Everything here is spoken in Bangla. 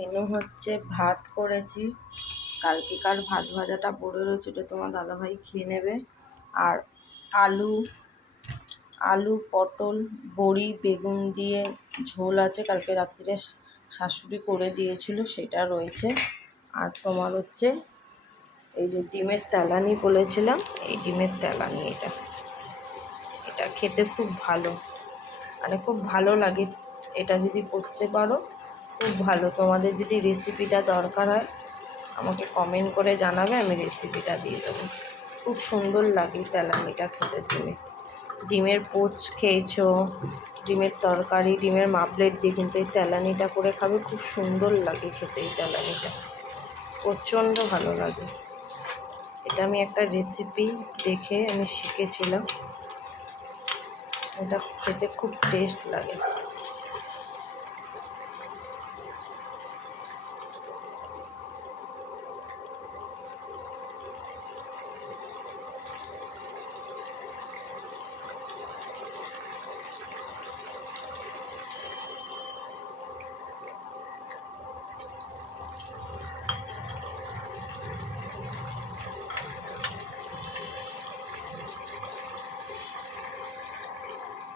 মেনু হচ্ছে ভাত করেছি, কালকেকার ভাত ভাজাটা পড়ে রয়েছে, ওটা তোমার দাদাভাই খেয়ে নেবে। আর আলু আলু পটল বড়ি বেগুন দিয়ে ঝোল আছে, কালকে রাত্রিরে শাশুড়ি করে দিয়েছিল, সেটা রয়েছে। আর তোমার হচ্ছে এই যে ডিমের তেলানি বলেছিলাম, এই ডিমের তেলানি, এটা এটা খেতে খুব ভালো, মানে খুব ভালো লাগে। এটা যদি করতে পারো খুব ভালো। তোমাদের যদি রেসিপিটা দরকার হয় আমাকে কমেন্ট করে জানাবে, আমি রেসিপিটা দিয়ে দেবো। খুব সুন্দর লাগে তেলানিটা খেতে। তুমি ডিমের পোচ খেয়েছো, ডিমের তরকারি, ডিমের মাপলেট দিয়ে, কিন্তু এই তেলানিটা করে খাবে, খুব সুন্দর লাগে খেতে। এই তেলানিটা প্রচণ্ড ভালো লাগে। এটা আমি একটা রেসিপি দেখে আমি শিখেছিলাম, এটা খেতে খুব টেস্ট লাগে।